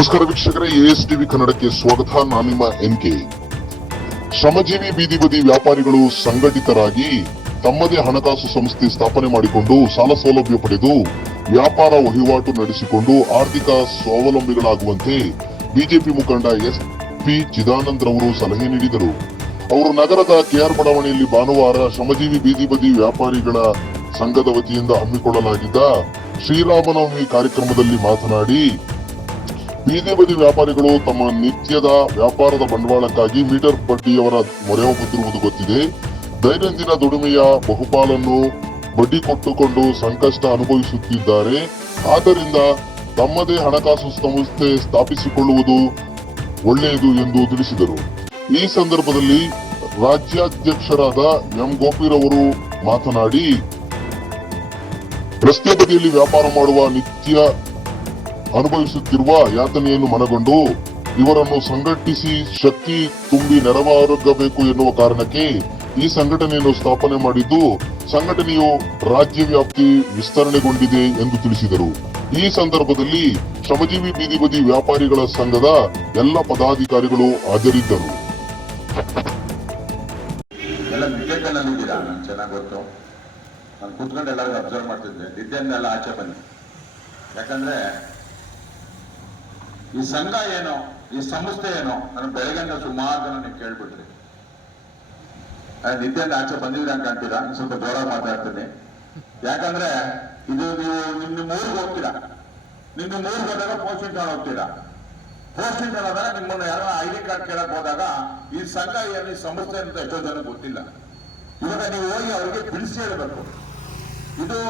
ನಮಸ್ಕಾರ ವೀಕ್ಷಕರೇ, as TV ಕನ್ನಡಕ್ಕೆ ಸ್ವಾಗತ. ನಾನು ನಿಮ್ಮ ಎನ್ಕೆ. ಶ್ರಮಜೀವಿ ಬೀದಿ ಬದಿ ವ್ಯಾಪಾರಿಗಳು ಸಂಘಟಿತರಾಗಿ ತಮ್ಮದೇ ಹಣಕಾಸು ಸಂಸ್ಥೆ ಸ್ಥಾಪನೆ ಮಾಡಿಕೊಂಡು ಸಾಲ ಸೌಲಭ್ಯ ಪಡೆದು ವ್ಯಾಪಾರ ವಹಿವಾಟು ನಡೆಸಿಕೊಂಡು ಆರ್ಥಿಕ ಸ್ವಾವಲಂಬಿಗಳಾಗುವಂತೆ ಬಿಜೆಪಿ ಮುಖಂಡ ಎಸ್.ಪಿ. ಚಿದಾನಂದ್ ರವರು ಸಲಹೆ ನೀಡಿದರು. ಅವರು ನಗರದ ಕೆಆರ್ ಬಡಾವಣೆಯಲ್ಲಿ ಭಾನುವಾರ ಶ್ರಮಜೀವಿ ಬೀದಿ ಬದಿ ವ್ಯಾಪಾರಿಗಳ ಸಂಘದ ವತಿಯಿಂದ ಹಮ್ಮಿಕೊಳ್ಳಲಾಗಿದ್ದ ಶ್ರೀರಾಮನವಮಿ ಕಾರ್ಯಕ್ರಮದಲ್ಲಿ ಮಾತನಾಡಿ, ಬೀದಿ ಬದಿ ವ್ಯಾಪಾರಿಗಳು ತಮ್ಮ ನಿತ್ಯದ ವ್ಯಾಪಾರದ ಬಂಡವಾಳಕ್ಕಾಗಿ ಮೀಟರ್ ಬಡ್ಡಿಯವರ ಮೊರೆ ಹೋಗುತ್ತಿರುವುದು ಗೊತ್ತಿದೆ. ದೈನಂದಿನ ದುಡಿಮೆಯ ಬಹುಪಾಲನ್ನು ಬಡ್ಡಿ ಕೊಟ್ಟುಕೊಂಡು ಸಂಕಷ್ಟ ಅನುಭವಿಸುತ್ತಿದ್ದಾರೆ. ಆದ್ದರಿಂದ ತಮ್ಮದೇ ಹಣಕಾಸು ಸಂಸ್ಥೆ ಸ್ಥಾಪಿಸಿಕೊಳ್ಳುವುದು ಒಳ್ಳೆಯದು ಎಂದು ತಿಳಿಸಿದರು. ಈ ಸಂದರ್ಭದಲ್ಲಿ ರಾಜ್ಯಾಧ್ಯಕ್ಷರಾದ ಎಂ ಗೋಪಿರವರು ಮಾತನಾಡಿ, ರಸ್ತೆ ಬದಿಯಲ್ಲಿ ವ್ಯಾಪಾರ ಮಾಡುವ ನಿತ್ಯ ಅನುಭವಿಸುತ್ತಿರುವ ಯಾತನೆಯನ್ನು ಮನಗೊಂಡು ಇವರನ್ನು ಸಂಘಟಿಸಿ ಶಕ್ತಿ ತುಂಬಿ ನೆರವಾಗಬೇಕು ಎನ್ನುವ ಕಾರಣಕ್ಕೆ ಈ ಸಂಘಟನೆಯನ್ನು ಸ್ಥಾಪನೆ ಮಾಡಿದ್ದು, ಸಂಘಟನೆಯು ರಾಜ್ಯ ವ್ಯಾಪ್ತಿ ವಿಸ್ತರಣೆಗೊಂಡಿದೆ ಎಂದು ತಿಳಿಸಿದರು. ಈ ಸಂದರ್ಭದಲ್ಲಿ ಶ್ರಮಜೀವಿ ಬೀದಿ ಬದಿ ವ್ಯಾಪಾರಿಗಳ ಸಂಘದ ಎಲ್ಲ ಪದಾಧಿಕಾರಿಗಳು ಹಾಜರಿದ್ದರು. ಚೆನ್ನಾಗಿ ಗೊತ್ತು. ನಾನು ಕೂತ್ಕೊಂಡು ಎಲ್ಲರಿಗೂ ಅಬ್ಸರ್ವ್ ಮಾಡ್ತಿದ್ದೆ. ನಿದ್ದೆಂದೆಲ್ಲ ಆಚೆ ಬನ್ನಿ. ಯಾಕಂದ್ರೆ ಈ ಸಂಘ ಏನೋ, ಈ ಸಂಸ್ಥೆ ಏನೋ, ನಾನು ಬೆಳಗ್ಗೆ ಸುಮಾರು ಜನ ನೀವು ಕೇಳ್ಬಿಟ್ರಿ. ನಿದ್ದೆಯಿಂದ ಆಚೆ ಬಂದಿದ್ರೆ ಅಂತ ಅಂತೀರಾ. ಸ್ವಲ್ಪ ಜೋರಾಗಿ ಮಾತಾಡ್ತೀನಿ. ಯಾಕಂದ್ರೆ ಇದು ನೀವು ನಿಮ್ಮ ಊರಿಗೆ ಹೋಗ್ತೀರಾ, ನಿಮ್ಮ ಊರಿಗೆ ಹೋದಾಗ ಪೋಸ್ಟಿಂಗ್ ಕಾರ್ಡ್ ಹೋಗ್ತೀರಾ. ಪೋಸ್ಟಿಂಗ್ ಕಾರ್ಡ್ ಆದಾಗ ನಿಮ್ಮನ್ನು ಯಾರೋ ID ಕಾರ್ಡ್ ಕೇಳಕ್ ಹೋದಾಗ ಈ ಸಂಘ ಏನು, ಈ ಸಂಸ್ಥೆ ಅಂತ ಎಷ್ಟೋ ಜನ ಗೊತ್ತಿಲ್ಲ. ಇವಾಗ ನೀವು ಹೋಗಿ ಅವರಿಗೆ ತಿಳಿಸಿ ಹೇಳಬೇಕು. ಇದು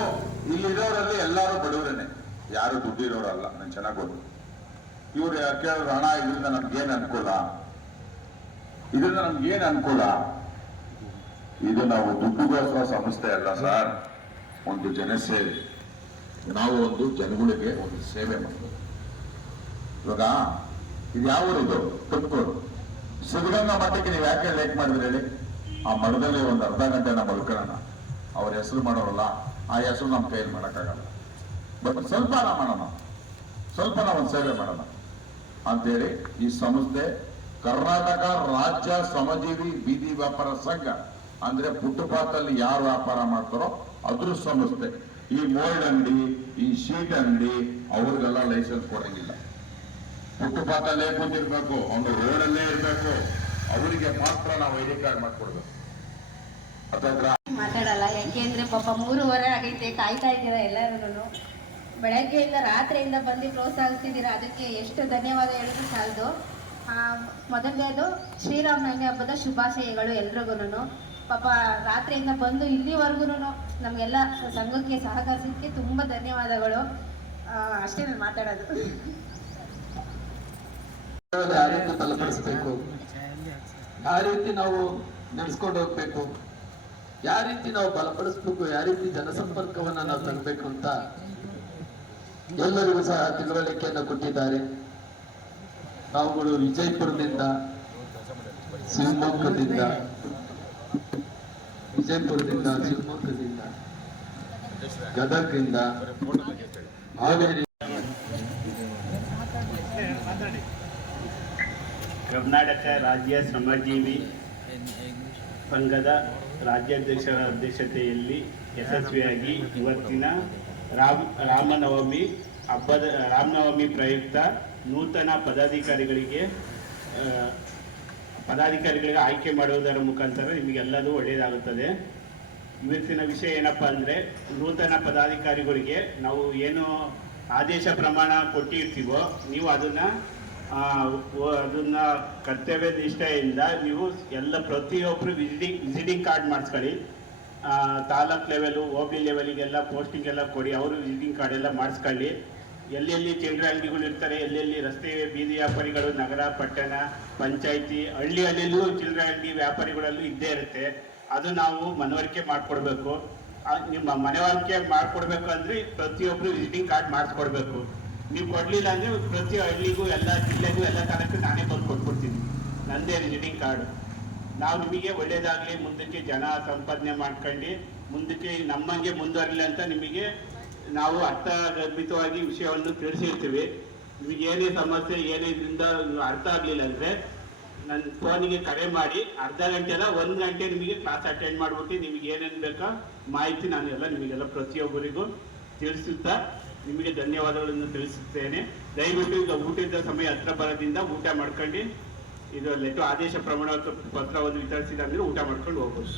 ಇಲ್ಲಿರೋರಲ್ಲಿ ಎಲ್ಲರೂ ಬಡವರೇನೆ, ಯಾರು ದುಡ್ಡಿರೋರಲ್ಲ. ನಂಗೆ ಚೆನ್ನಾಗಿ ಗೊತ್ತು. ಇವ್ರು ಕೇಳಿದ್ರು, ಹಣ ಇದರಿಂದ ನಮ್ಗೇನು ಅನುಕೂಲ, ಇದರಿಂದ ನಮ್ಗೇನು ಅನುಕೂಲ. ಇದು ನಾವು ದುಡ್ಡುಗೋಸ್ಕರ ಸಂಸ್ಥೆ ಅಲ್ಲ ಸರ್, ಒಂದು ಜನಸೇವೆ. ನಾವು ಒಂದು ಜನಗಳಿಗೆ ಒಂದು ಸೇವೆ ಮಾಡೋದು. ಇವಾಗ ಇದು ಯಾವ ಊರಿದು? ತುಮಕೂರು. ಸಿದ್ಧಗಂಗಾ ಮಠಕ್ಕೆ ನೀವು ಯಾಕೆ ಲೇಟ್ ಮಾಡಿದ್ರಿ ಹೇಳಿ? ಆ ಮಠದಲ್ಲಿ ಒಂದು ಅರ್ಧ ಗಂಟೆ ನಾವು ಮಲ್ಕೊಳ್ಳೋಣ. ಅವ್ರ ಹೆಸರು ಮಾಡೋರಲ್ಲ, ಆ ಹೆಸರು ನಮ್ಮ ಕೈಯಲ್ಲಿ ಮಾಡೋಕ್ಕಾಗಲ್ಲ. ಬಟ್ ಸ್ವಲ್ಪ ನಾವು ಮಾಡೋಣ, ಸ್ವಲ್ಪ ನಾವು ಒಂದು ಸೇವೆ ಮಾಡೋಣ ಅಂತೇಳಿ ಈ ಸಂಸ್ಥೆ ಕರ್ನಾಟಕ ರಾಜ್ಯ ಶ್ರಮಜೀವಿ ಬೀದಿ ವ್ಯಾಪಾರ ಸಂಘ, ಅಂದ್ರೆ ಫುಟ್ಪಾತ್ ಅಲ್ಲಿ ಯಾರು ವ್ಯಾಪಾರ ಮಾಡ್ತಾರೋ ಅದ್ರ ಸಂಸ್ಥೆ. ಈ ಮೋಲ್ಡ್ ಅಂಗಡಿ, ಈ ಶೀಟ್ ಅಂಗಡಿ ಅವ್ರಿಗೆಲ್ಲ ಲೈಸೆನ್ಸ್ ಕೊಡಂಗಿಲ್ಲ. ಫುಟ್ಪಾತ್ ಅಲ್ಲೇ ಕೂತಿರ್ಬೇಕು, ಅವ್ನು ರೋಡಲ್ಲೇ ಇರ್ಬೇಕು, ಅವರಿಗೆ ಮಾತ್ರ ನಾವು ID ಕಾರ್ಡ್ ಮಾಡ್ಕೊಡ್ಬೇಕು. ಮಾತಾಡಲ್ಲ. ಯಾಕೆಂದ್ರೆ ಪಾಪ 3:30 ಆಗೈತೆ, ಕಾಯ್ತಾ ಇದ್ದೀರಾ ಎಲ್ಲರೂ. ಬೆಳಗ್ಗೆಯಿಂದ ರಾತ್ರಿಯಿಂದ ಬಂದು ಪ್ರೋತ್ಸಾಹಿಸ್ತಿದ್ದೀರಾ, ಅದಕ್ಕೆ ಎಷ್ಟು ಧನ್ಯವಾದ ಹೇಳಿದ್ರು ಸಾಲದು. ಮೊದಲನೇದು ಶ್ರೀರಾಮನವಮಿ ಹಬ್ಬದ ಶುಭಾಶಯಗಳು ಎಲ್ರಿಗೂ. ಪಾಪ ರಾತ್ರಿಯಿಂದ ಬಂದು ಇಲ್ಲಿವರೆಗೂ ನಮಗೆಲ್ಲ ಸಂಘಕ್ಕೆ ಸಹಕರಿಸೋದಕ್ಕೆ ತುಂಬ ಧನ್ಯವಾದಗಳು. ಅಷ್ಟೇ ನಾನು ಮಾತಾಡೋದು. ಯಾವ ರೀತಿ ಬಲಪಡಿಸಬೇಕು, ಯಾವ ರೀತಿ ನಾವು ನಡೆಸ್ಕೊಂಡು ಹೋಗ್ಬೇಕು, ಯಾವ ರೀತಿ ನಾವು ಬಲಪಡಿಸ್ಬೇಕು, ಯಾವ ರೀತಿ ಜನಸಂಪರ್ಕವನ್ನ ನಾವು ತರಬೇಕು ಅಂತ ಎಲ್ಲರಿಗೂ ಸಹ ತಿಳುವಳಿಕೆಯನ್ನು ಕೊಟ್ಟಿದ್ದಾರೆ. ನಾವುಗಳು ವಿಜಯಪುರದಿಂದ, ಶಿವಮೊಗ್ಗದಿಂದ, ಗದಗದಿಂದ, ಹಾವೇರಿ, ಕರ್ನಾಟಕ ರಾಜ್ಯ ಶ್ರಮಜೀವಿ ಸಂಘದ ರಾಜ್ಯಾಧ್ಯಕ್ಷರ ಅಧ್ಯಕ್ಷತೆಯಲ್ಲಿ ಯಶಸ್ವಿಯಾಗಿ ಇವತ್ತಿನ ರಾಮನವಮಿ ಪ್ರಯುಕ್ತ ನೂತನ ಪದಾಧಿಕಾರಿಗಳಿಗೆ ಆಯ್ಕೆ ಮಾಡುವುದರ ಮುಖಾಂತರ ನಿಮಗೆಲ್ಲದೂ ಒಳ್ಳೆಯದಾಗುತ್ತದೆ. ಇವತ್ತಿನ ವಿಷಯ ಏನಪ್ಪ ಅಂದರೆ, ನೂತನ ಪದಾಧಿಕಾರಿಗಳಿಗೆ ನಾವು ಏನು ಆದೇಶ ಪ್ರಮಾಣ ಕೊಟ್ಟಿರ್ತೀವೋ ನೀವು ಅದನ್ನು ಕರ್ತವ್ಯ ನಿಷ್ಠೆಯಿಂದ ನೀವು ಎಲ್ಲ ಪ್ರತಿಯೊಬ್ಬರು ವಿಸಿಟಿಂಗ್ ಕಾರ್ಡ್ ಮಾಡಿಸ್ಕೊಳ್ಳಿ. ತಾಲೂಕ್ ಲೆವೆಲು, ಹೋಬಳಿ ಲೆವೆಲಿಗೆಲ್ಲ ಪೋಸ್ಟಿಂಗ್ ಎಲ್ಲ ಕೊಡಿ. ಅವರು ವಿಸಿಟಿಂಗ್ ಕಾರ್ಡ್ ಎಲ್ಲ ಮಾಡಿಸ್ಕೊಳ್ಳಿ. ಎಲ್ಲೆಲ್ಲಿ ಚಿಲ್ಲರೆ ಅಂಗಡಿಗಳು ಇರ್ತಾರೆ, ಎಲ್ಲೆಲ್ಲಿ ರಸ್ತೆ ಬೀದಿ ವ್ಯಾಪಾರಿಗಳು, ನಗರ, ಪಟ್ಟಣ, ಪಂಚಾಯಿತಿ, ಹಳ್ಳಿಯಲ್ಲೆಲ್ಲೂ ಚಿಲ್ಲರೆ ಅಂಗಡಿ ವ್ಯಾಪಾರಿಗಳಲ್ಲೂ ಇದ್ದೇ ಇರುತ್ತೆ. ಅದು ನಾವು ಮನವರಿಕೆ ಮಾಡಿಕೊಡ್ಬೇಕು. ನಿಮ್ಮ ಮನವರಿಕೆ ಮಾಡಿಕೊಡ್ಬೇಕು ಅಂದರೆ ಪ್ರತಿಯೊಬ್ಬರು ವಿಸಿಟಿಂಗ್ ಕಾರ್ಡ್ ಮಾಡಿಸ್ಕೊಡ್ಬೇಕು. ನೀವು ಕೊಡಲಿಲ್ಲ ಅಂದರೆ ಪ್ರತಿ ಹಳ್ಳಿಗೂ, ಎಲ್ಲ ಜಿಲ್ಲೆಗೂ, ಎಲ್ಲ ತಾಲೂಕು ನಾನೇ ಬಂದು ಕೊಟ್ಬಿಡ್ತೀನಿ, ನನ್ನದೇ ವಿಸಿಟಿಂಗ್ ಕಾರ್ಡು. ನಾವು ನಿಮಗೆ ಒಳ್ಳೇದಾಗಲಿ, ಮುಂದಕ್ಕೆ ಜನ ಸಂಪಾದನೆ ಮಾಡ್ಕೊಂಡು ಮುಂದಕ್ಕೆ ನಮ್ಮಂಗೆ ಮುಂದುವರಲಿ ಅಂತ ನಿಮಗೆ ನಾವು ಅರ್ಥಗರ್ಭಿತವಾಗಿ ವಿಷಯವನ್ನು ತಿಳಿಸಿರ್ತೀವಿ. ನಿಮಗೆ ಏನೇ ಸಮಸ್ಯೆ ಏನೇ ಇದರಿಂದ ಅರ್ಥ ಆಗಲಿಲ್ಲ ಅಂದರೆ ನನ್ನ ಫೋನಿಗೆ ಕರೆ ಮಾಡಿ ಅರ್ಧ ಗಂಟೆ ಅಲ್ಲ 1 ಗಂಟೆ ನಿಮಗೆ ಕ್ಲಾಸ್ ಅಟೆಂಡ್ ಮಾಡ್ಬಿಟ್ಟು ನಿಮಗೆ ಏನೇನು ಬೇಕೋ ಮಾಹಿತಿ ನಾನು ಎಲ್ಲ ನಿಮಗೆಲ್ಲ ಪ್ರತಿಯೊಬ್ಬರಿಗೂ ತಿಳಿಸುತ್ತಾ ನಿಮಗೆ ಧನ್ಯವಾದಗಳನ್ನು ತಿಳಿಸುತ್ತೇನೆ. ದಯವಿಟ್ಟು ಈಗ ಊಟದ ಸಮಯ ಹತ್ರ ಬರೋದ್ರಿಂದ ಊಟ ಮಾಡ್ಕೊಂಡು ಇದು ಲೆಟರ್ ಆದೇಶ ಪ್ರಮಾಣ ಪತ್ರವನ್ನು ವಿತರಿಸಿದ ಅಂದರೆ ಊಟ ಮಾಡ್ಕೊಂಡು ಹೋಗ್ಬೋದು.